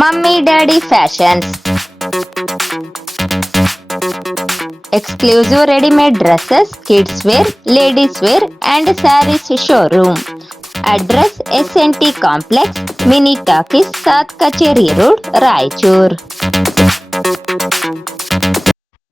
Mummy Daddy Fashions. Exclusive ready-made dresses, kids wear, ladies wear and sarees showroom. Address SNT Complex, Mini Talkies, South Kacheri Road, Raichur.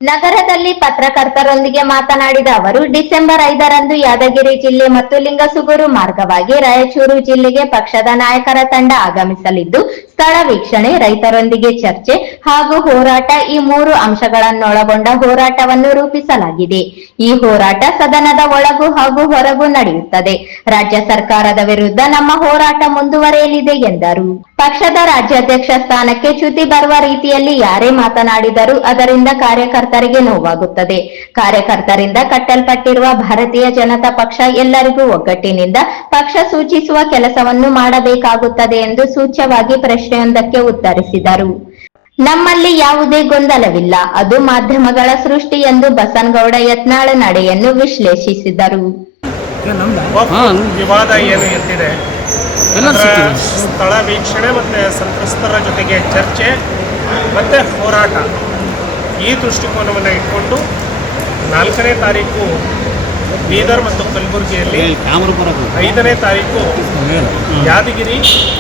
ನಗರದಲ್ಲಿ ಪತ್ರಕರ್ತರೊಂದಿಗೆ ಮಾತನಾಡಿದ ಅವರು December 5ರಂದು Yadgir ಜಿಲ್ಲೆ ಮತ್ತು ಲಿಂಗಸುಗೂರು ಮಾರ್ಗವಾಗಿ ರಾಯಚೂರು ಜಿಲ್ಲೆಗೆ ಪಕ್ಷದ ನಾಯಕರ ತಂಡ ಆಗಮಿಸಲಿದ್ದು, ಸ್ಥಳ ವೀಕ್ಷಣೆ, ರೈತರೊಂದಿಗೆ ಚರ್ಚೆ ಹಾಗೂ ಹೋರಾಟ ಈ 3 ಅಂಶಗಳನ್ನೊಳಗೊಂಡ ಹೋರಾಟವನ್ನು ರೂಪಿಸಲಾಗಿದೆ. ಈ ಹೋರಾಟ ಸದನದ ಒಳಗೂ ಹಾಗೂ ಹೊರಗೂ ನಡೆಯುತ್ತದೆ. ರಾಜ್ಯ ಸರ್ಕಾರದ ವಿರುದ್ಧ ನಮ್ಮ ಹೋರಾಟ ಮುಂದುವರೆಯಲಿದೆ ಎಂದರು. ಪಕ್ಷದ ರಾಜ್ಯಾಧ್ಯಕ್ಷ ಸ್ಥಾನಕ್ಕೆ ಚ್ಯುತಿ ಬರುವ ರೀತಿಯಲ್ಲಿ ಯಾರೇ ಮಾತನಾಡಿದರೂ ಅದರಿಂದ ಕಾರ್ಯಕರ್ತರಿಗೆ ನೋವಾಗುತ್ತದೆ. ಕಾರ್ಯಕರ್ತರಿಂದ ಕಟ್ಟಲ್ಪಟ್ಟಿರುವ ಭಾರತೀಯ ಜನತಾ ಪಕ್ಷ ಎಲ್ಲರಿಗೂ ಒಗ್ಗಟ್ಟಿನಿಂದ ಪಕ್ಷ ಸೂಚಿಸುವ ಕೆಲಸವನ್ನು ಮಾಡಬೇಕಾಗುತ್ತದೆ ಎಂದು ಸೂಚ್ಯವಾಗಿ ಪ್ರಶ್ನೆಯೊಂದಕ್ಕೆ ಉತ್ತರಿಸಿದರು. ನಮ್ಮಲ್ಲಿ ಯಾವುದೇ ಗೊಂದಲವಿಲ್ಲ, ಅದು ಮಾಧ್ಯಮಗಳ ಸೃಷ್ಟಿ ಎಂದು ಬಸನಗೌಡ ಯತ್ನಾಳ ನಡೆಯನ್ನು ವಿಶ್ಲೇಷಿಸಿದರು. ವಿವಾದ ಏನು ಎತ್ತಿದೆ, ಸ್ಥಳ ವೀಕ್ಷಣೆ ಮತ್ತು ಸಂತ್ರಸ್ತರ ಜೊತೆಗೆ ಚರ್ಚೆ ಮತ್ತು ಹೋರಾಟ, ಈ ದೃಷ್ಟಿಕೋನವನ್ನು ಇಟ್ಕೊಂಡು 4ನೇ ತಾರೀಕು ಬೀದರ್ ಮತ್ತು ಕಲಬುರಗಿಯಲ್ಲಿ, 5ನೇ ತಾರೀಕು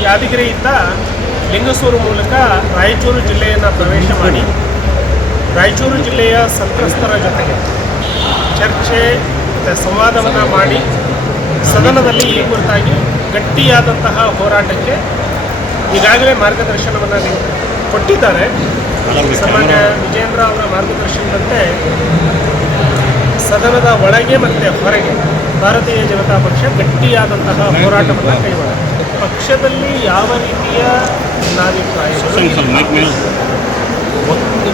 ಯಾದಗಿರಿಯಿಂದ ಲಿಂಗಸೂರು ಮೂಲಕ ರಾಯಚೂರು ಜಿಲ್ಲೆಯನ್ನು ಪ್ರವೇಶ ಮಾಡಿ ರಾಯಚೂರು ಜಿಲ್ಲೆಯ ಸಂತ್ರಸ್ತರ ಜೊತೆಗೆ ಚರ್ಚೆ ಮತ್ತು ಸಂವಾದವನ್ನು ಮಾಡಿ ಸದನದಲ್ಲಿ ಈ ಕುರಿತಾಗಿ ಗಟ್ಟಿಯಾದಂತಹ ಹೋರಾಟಕ್ಕೆ ಈಗಾಗಲೇ ಮಾರ್ಗದರ್ಶನವನ್ನು ಕೊಟ್ಟಿದ್ದಾರೆ. ಸಾಮಾನ್ಯ ವಿಜೇಂದ್ರ ಅವರ ಮಾರ್ಗದರ್ಶನದಂತೆ ಸದನದ ಒಳಗೆ ಮತ್ತು ಹೊರಗೆ ಭಾರತೀಯ ಜನತಾ ಪಕ್ಷ ಗಟ್ಟಿಯಾದಂತಹ ಹೋರಾಟವನ್ನು ಕೈಗೊಳ್ಳುತ್ತೆ. ಪಕ್ಷದಲ್ಲಿ ಯಾವ ರೀತಿಯ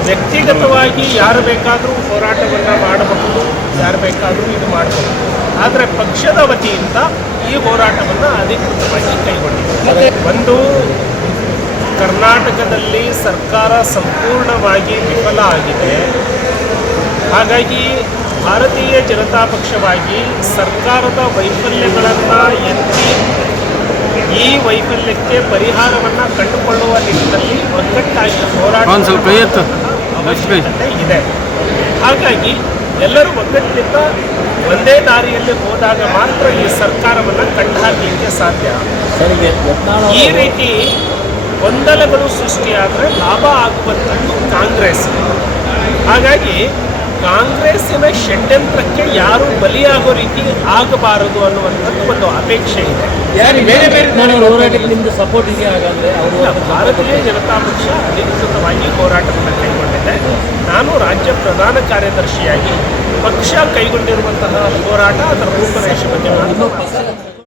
ವ್ಯಕ್ತಿಗತವಾಗಿ ಯಾರು ಬೇಕಾದರೂ ಹೋರಾಟವನ್ನು ಮಾಡಬಹುದು, ಯಾರು ಬೇಕಾದರೂ ಇದು ಮಾಡಬಹುದು. ಆದರೆ ಪಕ್ಷದ ವತಿಯಿಂದ ಈ ಹೋರಾಟವನ್ನು ಅಧಿಕೃತವಾಗಿ ಕೈಗೊಂಡಿದೆ. ಒಂದು, ಕರ್ನಾಟಕದಲ್ಲಿ ಸರ್ಕಾರ ಸಂಪೂರ್ಣವಾಗಿ ವಿಫಲ ಆಗಿದೆ. ಹಾಗಾಗಿ ಭಾರತೀಯ ಜನತಾ ಪಕ್ಷವಾಗಿ ಸರ್ಕಾರದ ವೈಫಲ್ಯಗಳನ್ನು ಎತ್ತಿ ಈ ವೈಫಲ್ಯಕ್ಕೆ ಪರಿಹಾರವನ್ನು ಕಂಡುಕೊಳ್ಳುವ ನಿಟ್ಟಿನಲ್ಲಿ ಒಗ್ಗಟ್ಟಾಗಿ ಹೋರಾಟ ಅವಶ್ಯಕತೆ ಇದೆ. ಹಾಗಾಗಿ ಎಲ್ಲರೂ ಒಗ್ಗಟ್ಟಿನಿಂದ ಒಂದೇ ದಾರಿಯಲ್ಲಿ ಹೋದಾಗ ಮಾತ್ರ ಈ ಸರ್ಕಾರವನ್ನು ಕಂಡುಹಾಕಲಿಕ್ಕೆ ಸಾಧ್ಯ. ಈ ರೀತಿ ಗೊಂದಲಗಳು ಸೃಷ್ಟಿಯಾದರೆ ಲಾಭ ಆಗುವಂಥದ್ದು ಕಾಂಗ್ರೆಸ್. ಹಾಗಾಗಿ ಕಾಂಗ್ರೆಸ್ಸಿನ ಷಡ್ಯಂತ್ರಕ್ಕೆ ಯಾರು ಬಲಿಯಾಗೋ ರೀತಿ ಆಗಬಾರದು ಅನ್ನುವಂಥದ್ದು ಒಂದು ಅಪೇಕ್ಷೆ ಇದೆ. ಸಪೋರ್ಟ್ ಇದೆ. ಹಾಗಾದರೆ ಭಾರತೀಯ ಜನತಾ ಪಕ್ಷ ಅಧಿಕೃತವಾಗಿ ಹೋರಾಟವನ್ನು ಕೈಗೊಂಡಿದೆ. ನಾನು ರಾಜ್ಯ ಪ್ರಧಾನ ಕಾರ್ಯದರ್ಶಿಯಾಗಿ ಪಕ್ಷ ಕೈಗೊಂಡಿರುವಂತಹ ಹೋರಾಟ ಅದರ ರೂಪರೇಷೆ ಬಗ್ಗೆ